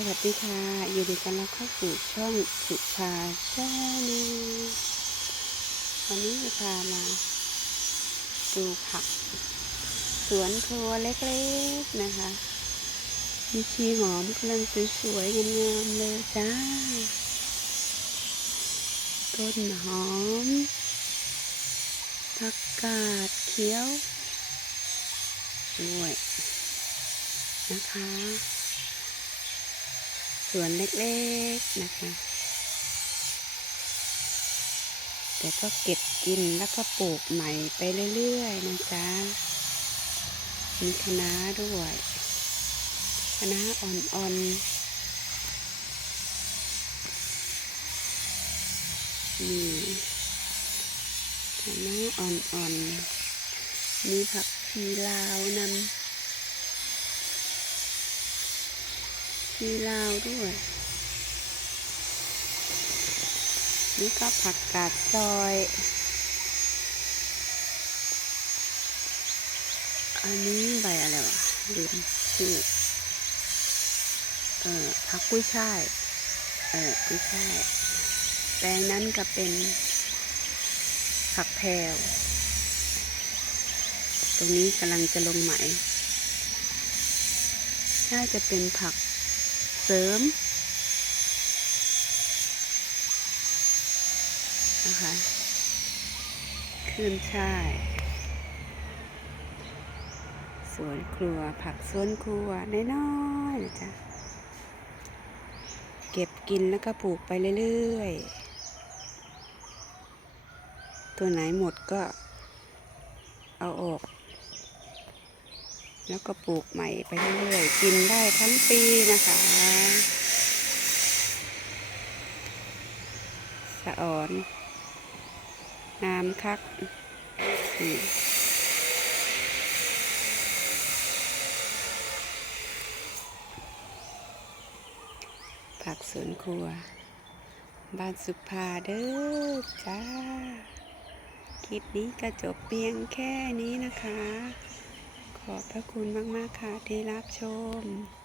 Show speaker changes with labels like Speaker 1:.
Speaker 1: สวัสดีค่ะยินดีต้อนรับเข้าสู่ช่องสุภาชาแนลวันนี้จะพามาดูผัก สวนครัวเล็กๆนะคะ มีชีหอมกำลังสวยๆงามๆเลยจ้า ต้นหอมผักกาดเขียวด้วยนะคะ สวนเล็กๆนะคะ แต่ก็เก็บกินแล้วก็ปลูกใหม่ไปเรื่อยๆนะจ๊ะ มีคะน้าด้วยคะน้าอ่อนๆนี่คะน้าอ่อนๆ มีผักชีลาวนำ มีลาวด้วย นี่ก็ผักกาดซอย อันนี้ใบอะไรวะลืมชื่อเออผักกุ้ยช่าย เออกุ้ยช่าย แปลงนั้นก็เป็นผักแพรวตรงนี้กำลังจะลงไหม น่าจะเป็นผัก เสริมนะคะขึ้นช่ายสวนครัวผักสวนครัวน้อยๆนะจ๊ะเก็บกินแล้วก็ปลูกไปเรื่อยๆ ตัวไหนหมดก็เอาออก แล้วก็ปลูกใหม่ไปเรื่อยๆ กินได้ทั้งปีนะคะ สะอ่อนงามคักผักสวนครัว บ้านสุภาเด้อจ้า คลิปนี้ก็จบเพียงแค่นี้นะคะ อบพระคุณมาก ๆ ค่ะที่รับชม